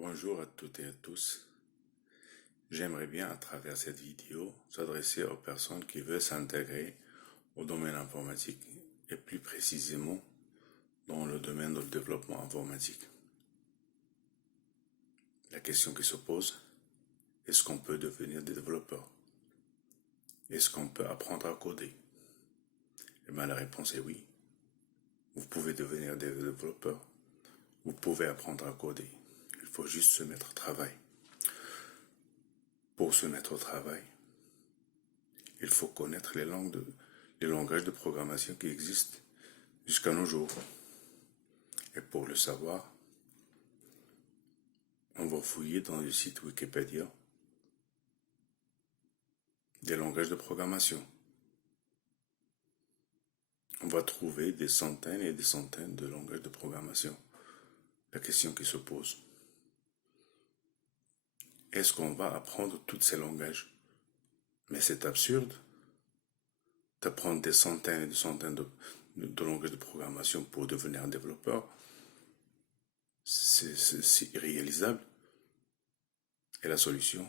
Bonjour à toutes et à tous. J'aimerais bien, à travers cette vidéo, s'adresser aux personnes qui veulent s'intégrer au domaine informatique et plus précisément dans le domaine du développement informatique. La question qui se pose, est-ce qu'on peut devenir des développeurs? Est-ce qu'on peut apprendre à coder? Eh bien, la réponse est oui. Vous pouvez devenir des développeurs. Vous pouvez apprendre à coder. Il faut juste se mettre au travail. Pour se mettre au travail, il faut connaître les langages de programmation qui existent jusqu'à nos jours. Et pour le savoir, on va fouiller dans le site Wikipédia des langages de programmation. On va trouver des centaines et des centaines de langages de programmation. La question qui se pose, est-ce qu'on va apprendre tous ces langages? Mais c'est absurde d'apprendre des centaines et des centaines de langages de programmation pour devenir un développeur. C'est irréalisable. Et la solution,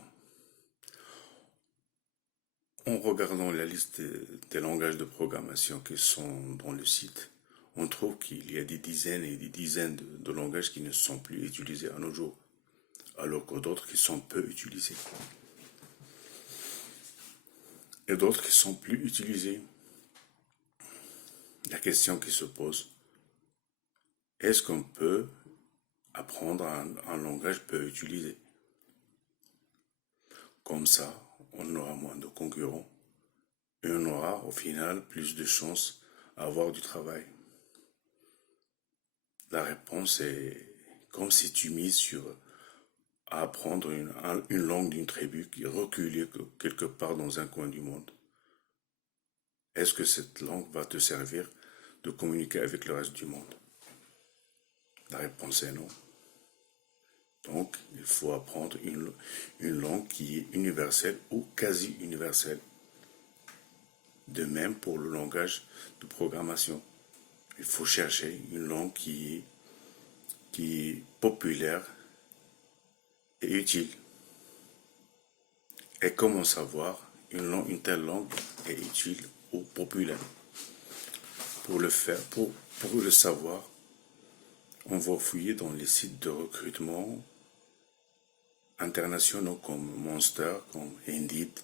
en regardant la liste des langages de programmation qui sont dans le site, on trouve qu'il y a des dizaines et des dizaines de langages qui ne sont plus utilisés à nos jours, alors que d'autres qui sont peu utilisés. Et d'autres qui sont plus utilisés. La question qui se pose, est-ce qu'on peut apprendre un langage peu utilisé? Comme ça, on aura moins de concurrents et on aura au final plus de chances à avoir du travail. La réponse est comme si tu mises sur apprendre une langue d'une tribu qui est reculée quelque part dans un coin du monde. Est-ce que cette langue va te servir de communiquer avec le reste du monde? La réponse est non. Donc, il faut apprendre une langue qui est universelle ou quasi universelle. De même pour le langage de programmation. Il faut chercher une langue qui est populaire et utile. Et comment savoir une telle langue est utile ou populaire? Pour le faire, pour le savoir, on va fouiller dans les sites de recrutement internationaux comme Monster, comme Indeed.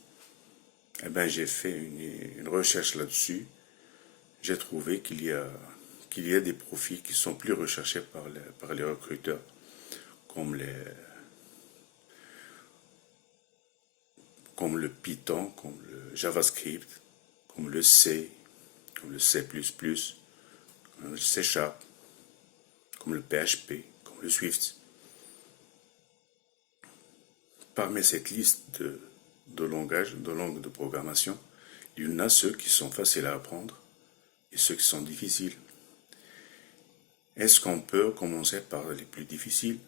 Eh bien, j'ai fait une recherche là-dessus. J'ai trouvé qu'il y a des profils qui sont plus recherchés par les recruteurs, comme le Python, comme le JavaScript, comme le C, comme le C++, comme le C Sharp, comme le PHP, comme le Swift. Parmi cette liste de langues de programmation, il y en a ceux qui sont faciles à apprendre et ceux qui sont difficiles. Est-ce qu'on peut commencer par les plus difficiles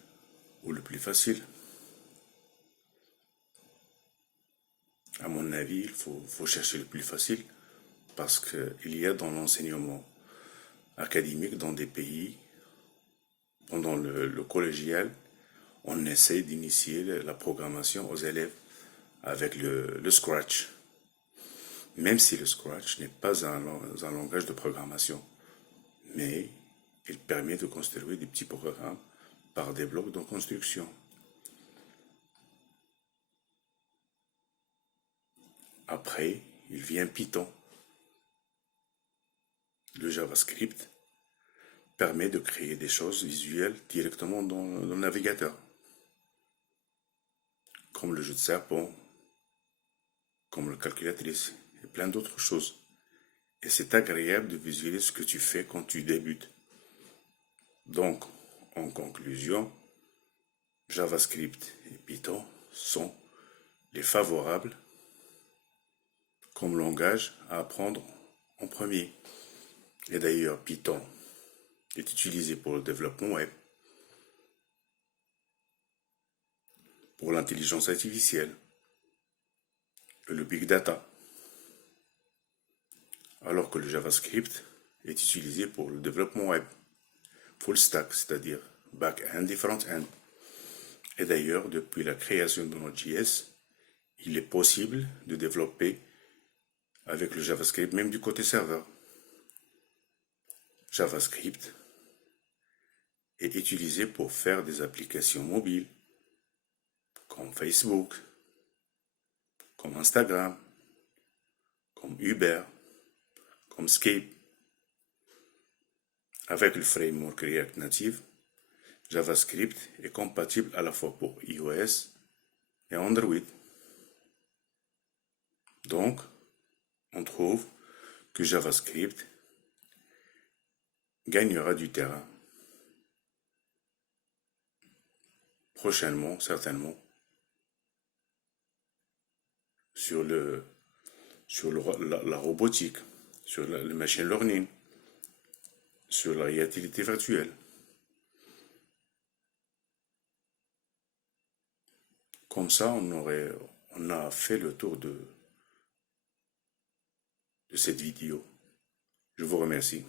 ou les plus faciles? À mon avis, il faut chercher le plus facile parce qu'il y a dans l'enseignement académique dans des pays, pendant le collégial, on essaie d'initier la programmation aux élèves avec le Scratch. Même si le Scratch n'est pas un langage de programmation, mais il permet de construire des petits programmes par des blocs de construction. Après, il vient Python. Le JavaScript permet de créer des choses visuelles directement dans le navigateur, comme le jeu de serpent, comme la calculatrice et plein d'autres choses. Et c'est agréable de visualiser ce que tu fais quand tu débutes. Donc, en conclusion, JavaScript et Python sont les favorables comme langage à apprendre en premier. Et d'ailleurs, Python est utilisé pour le développement web, pour l'intelligence artificielle et le big data, alors que le JavaScript est utilisé pour le développement web, full stack, c'est-à-dire back-end et front-end. Et d'ailleurs, depuis la création de Node.js, il est possible de développer avec le JavaScript, même du côté serveur. JavaScript est utilisé pour faire des applications mobiles, comme Facebook, comme Instagram, comme Uber, comme Skype. Avec le framework React Native, JavaScript est compatible à la fois pour iOS et Android. Donc, on trouve que JavaScript gagnera du terrain prochainement, certainement, sur la robotique, sur le machine learning, sur la réalité virtuelle. Comme ça, on a fait le tour de cette vidéo. Je vous remercie.